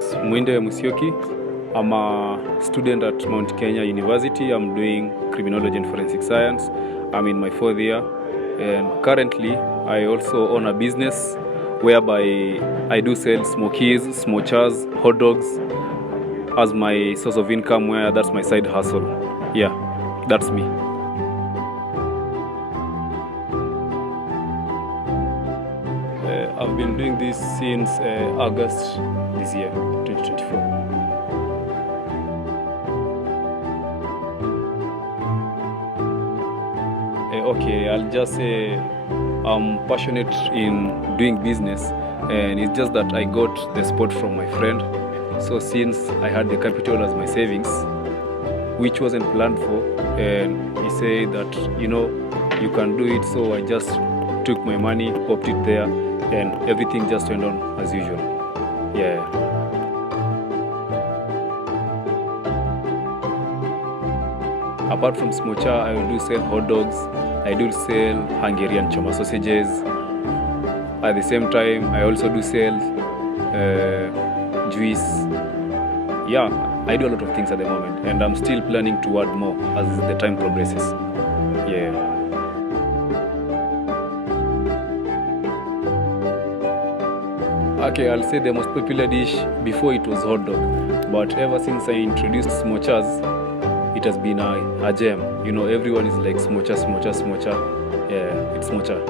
Mwinde Musyoki. I'm a student at Mount Kenya University. I'm doing criminology and forensic science. I'm in my 4th year, and currently I also own a business whereby I do sell smokies, smokers, hot dogs as my source of income, where that's my side hustle. Yeah, that's me. I've been doing this since August this year, 2024. Okay, I'll just say I'm passionate in doing business, and it's just that I got the support from my friend. So since I had the capital as my savings, which wasn't planned for, and he said that, you can do it, so I just took my money, popped it there, and everything just went on as usual. Yeah. Apart from smocha, I do sell hot dogs. I do sell Hungarian choma sausages. At the same time, I also do sell juice. Yeah, I do a lot of things at the moment, and I'm still planning to add more as the time progresses. Yeah. Okay, I'll say the most popular dish before it was hot dog, but ever since I introduced smochas, it has been a gem. Everyone is like smocha, smocha, smocha. Yeah, it's smocha.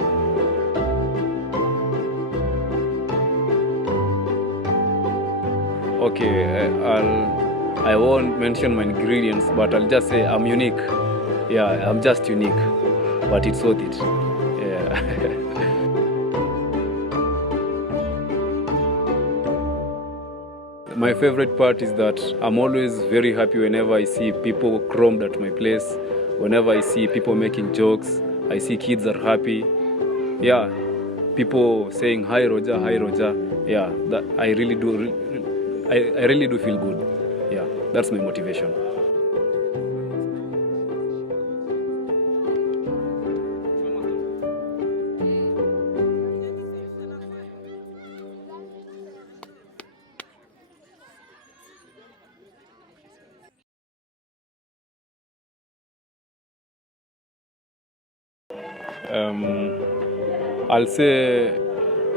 Okay, I won't mention my ingredients, but I'll just say I'm unique. Yeah, I'm just unique, but it's worth it. Yeah. My favorite part is that I'm always very happy whenever I see people chromed at my place, whenever I see people making jokes, I see kids are happy. Yeah, people saying, hi Roger, hi Roger. Yeah, that I really do feel good. Yeah, that's my motivation. I'll say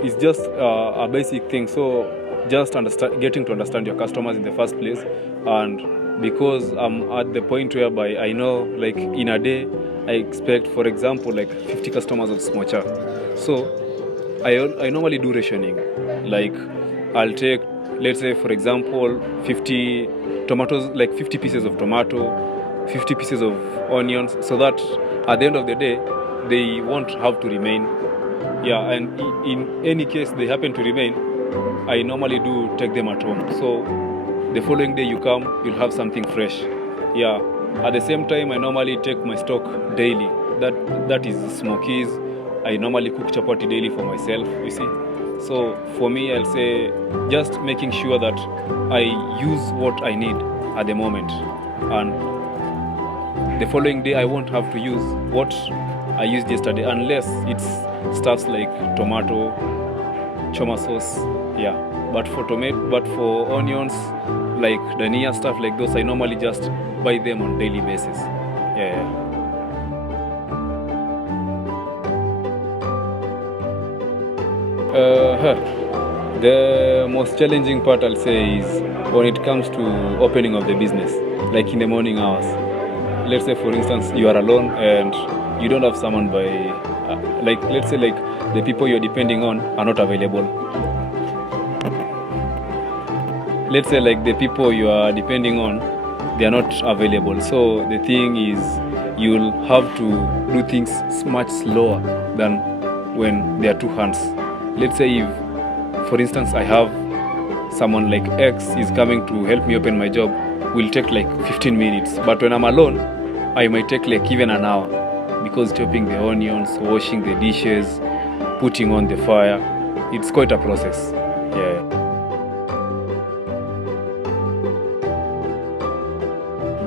it's just a basic thing. So just getting to understand your customers in the first place, and because I'm at the point whereby I know, like in a day, I expect, for example, like 50 customers of smocha. So I normally do rationing. Like I'll take, let's say, for example, 50 tomatoes, like 50 pieces of tomato, 50 pieces of onions, so that at the end of the day, they won't have to remain. Yeah, and in any case they happen to remain, I normally do take them at home. So the following day you come, you'll have something fresh. Yeah. At the same time, I normally take my stock daily. That is smokies. I normally cook chapati daily for myself, you see. So for me, I'll say just making sure that I use what I need at the moment, and the following day I won't have to use what I used yesterday, unless it's stuffs like tomato, choma sauce. Yeah, but for onions, like dania, stuff like those, I normally just buy them on daily basis. Yeah. The most challenging part, I'll say, is when it comes to opening of the business, like in the morning hours. Let's say, for instance, you are alone and you don't have someone by, let's say, like the people you're depending on are not available. Let's say, like the people you are depending on, they are not available. So the thing is, you'll have to do things much slower than when there are two hands. Let's say if, for instance, I have someone like X is coming to help me open my job, will take like 15 minutes. But when I'm alone, I might take like even an hour, because chopping the onions, washing the dishes, putting on the fire, it's quite a process. Yeah.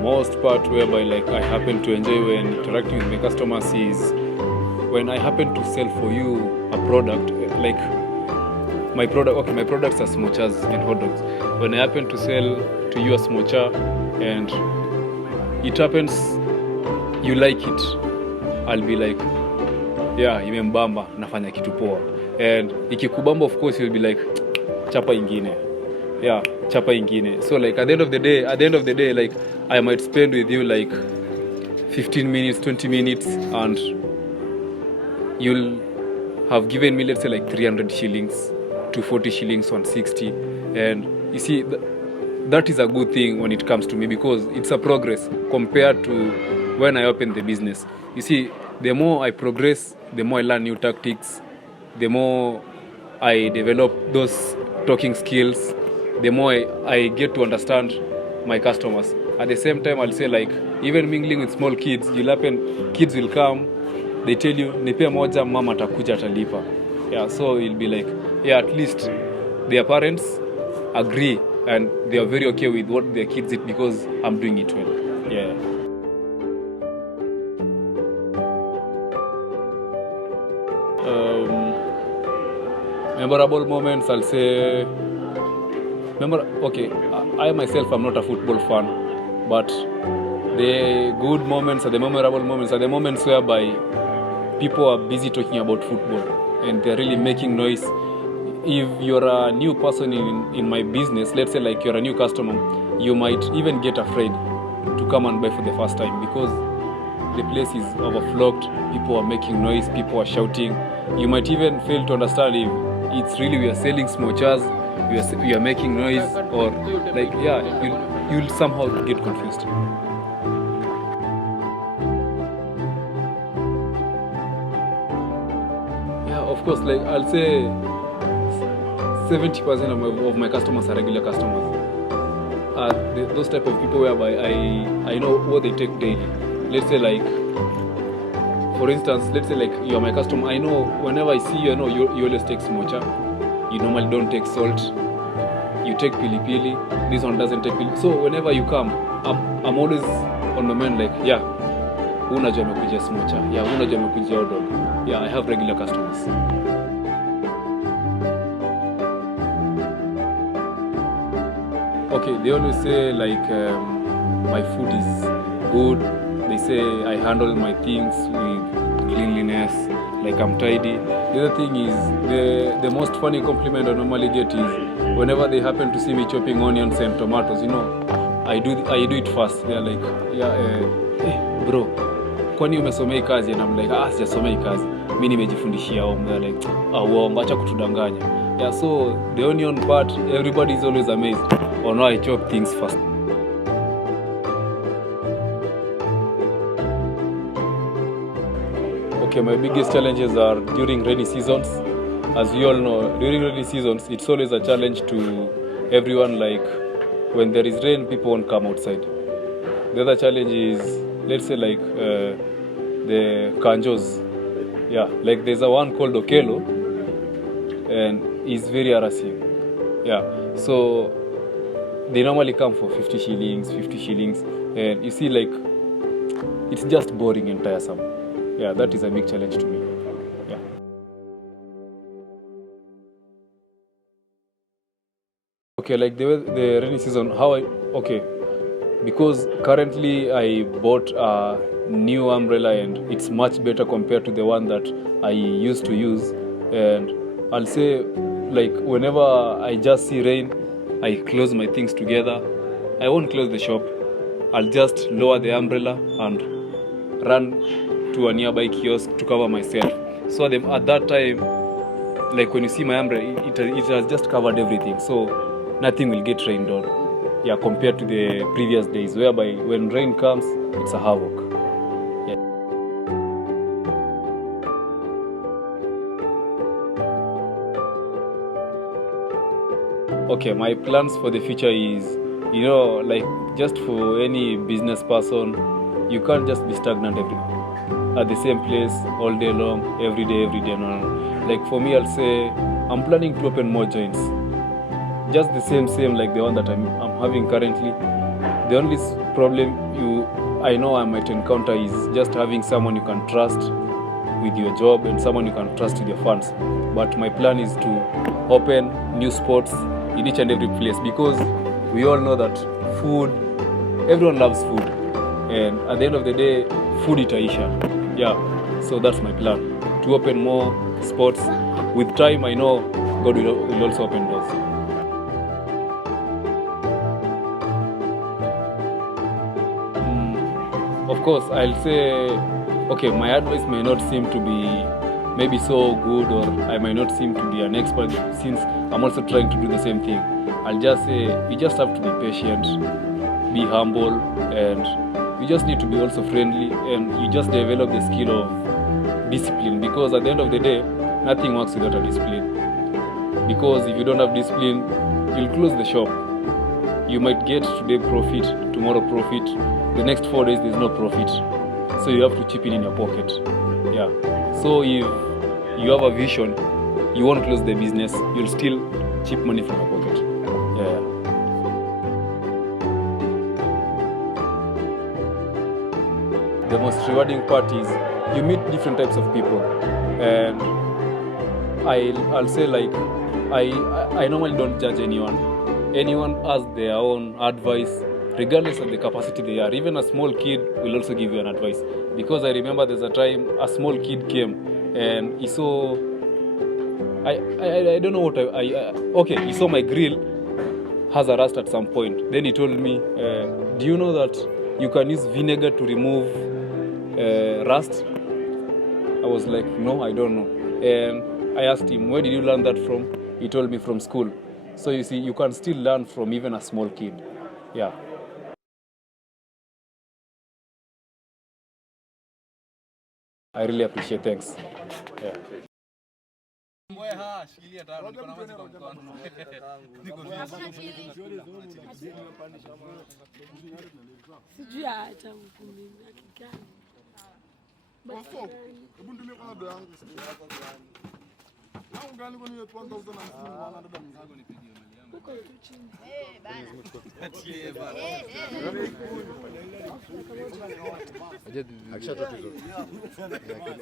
Most part whereby like I happen to enjoy when interacting with my customers is when I happen to sell for you a product, like my products are smochers and hot dogs. When I happen to sell to you a smocher and it happens you like it, I'll be like, yeah, imembamba, nafanya kitu poa. And ikikubamba, of course, you'll be like, chapa ingine. Yeah, chapa ingine. So like at the end of the day, like I might spend with you like 15 minutes, 20 minutes, and you'll have given me, let's say, like 300 shillings, 240 shillings, 160. And you see, that is a good thing when it comes to me, because it's a progress compared to when I opened the business. You see, the more I progress, the more I learn new tactics, the more I develop those talking skills, the more I get to understand my customers. At the same time, I'll say, like, even mingling with small kids, kids will come, they tell you, nipe moja, mama atakuja atalipa. Yeah, so it'll be like, yeah, at least their parents agree and they are very okay with what their kids eat because I'm doing it well. Yeah. Memorable moments, I'll say, I myself am not a football fan, but the good moments or the memorable moments are the moments whereby people are busy talking about football and they're really making noise. If you're a new person in my business, let's say like you're a new customer, you might even get afraid to come and buy for the first time because the place is overflogged, people are making noise, people are shouting. You might even fail to understand if it's really we are selling smochers, we are making noise, or like, yeah, you'll somehow get confused. Yeah, of course, like I'll say 70% of my customers are regular customers. Those type of people whereby I know what they take daily. Let's say like, for instance, let's say like you're my customer. I know whenever I see you, I know you always take smocha. You normally don't take salt. You take pili pili. This one doesn't take pili. So whenever you come, I'm always on my mind like, yeah, unajua amekuja smocha. Yeah, unajua amekuja hot dog. Yeah, I have regular customers. Okay, they always say like my food is good. They say I handle my things with cleanliness, like I'm tidy. The other thing is, the most funny compliment I normally get is whenever they happen to see me chopping onions and tomatoes, you know, I do it fast. They're like, yeah, hey bro, kwani umesomea kazi? And I'm like, sijasomea kazi, mimi nimejifundishia. They're like, uongo, acha kutudanganya. Yeah, so the onion part, everybody is always amazed on how I chop things fast. Okay, my biggest challenges are during rainy seasons. As you all know, during rainy seasons, it's always a challenge to everyone. Like when there is rain, people won't come outside. The other challenge is, let's say like the kanjos. Yeah, like there's a one called Okelo, and it's very harassing. Yeah, so they normally come for 50 shillings, and you see, like, it's just boring and tiresome. Yeah, that is a big challenge to me. Yeah. Okay, like the rainy season, because currently I bought a new umbrella and it's much better compared to the one that I used to use. And I'll say, like, whenever I just see rain, I close my things together. I won't close the shop. I'll just lower the umbrella and run to a nearby kiosk to cover myself. So at that time, like when you see my umbrella, it has just covered everything. So nothing will get rained on. Yeah, compared to the previous days, whereby when rain comes, it's a havoc. Yeah. Okay, my plans for the future is, you know, like just for any business person, you can't just be stagnant at the same place all day long, every day. No. Like for me, I'll say I'm planning to open more joints. Just the same like the one that I'm having currently. The only problem I know I might encounter is just having someone you can trust with your job and someone you can trust with your funds. But my plan is to open new spots in each and every place, because we all know that food, everyone loves food, and at the end of the day, food itaisha. Yeah, so that's my plan, to open more spots. With time, I know God will also open doors. Of course, I'll say, okay, my advice may not seem to be maybe so good, or I might not seem to be an expert, since I'm also trying to do the same thing. I'll just say, you just have to be patient, be humble, and you just need to be also friendly, and you just develop the skill of discipline, because at the end of the day, nothing works without a discipline. Because if you don't have discipline, you'll close the shop. You might get today profit, tomorrow profit, the next 4 days there's no profit. So you have to chip in your pocket. Yeah. So if you have a vision, you won't close the business, you'll still chip money from your pocket. Yeah. The most rewarding part is you meet different types of people, and I'll say, like, I normally don't judge anyone. Anyone has their own advice, regardless of the capacity they are. Even a small kid will also give you an advice. Because I remember there's a time a small kid came and he saw, I don't know what okay, he saw my grill has a rust at some point. Then he told me, do you know that you can use vinegar to remove rust? I was like, no, I don't know. And I asked him, where did you learn that from? He told me, from school. So you see, you can still learn from even a small kid. Yeah. I really appreciate. Thanks. Yeah.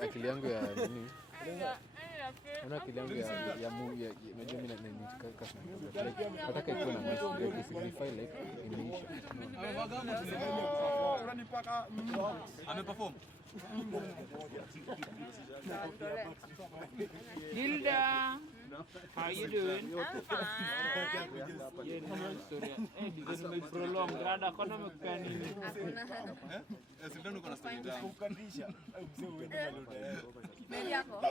Akili yangu ya nini? Una akili yangu ya unajua mimi nataka ikuwe na message signify like imeisha. Ameperform. Hilda, how you doing? I'm fine. Yeah, no story. Because we prolong grada kono mekani. Hakuna.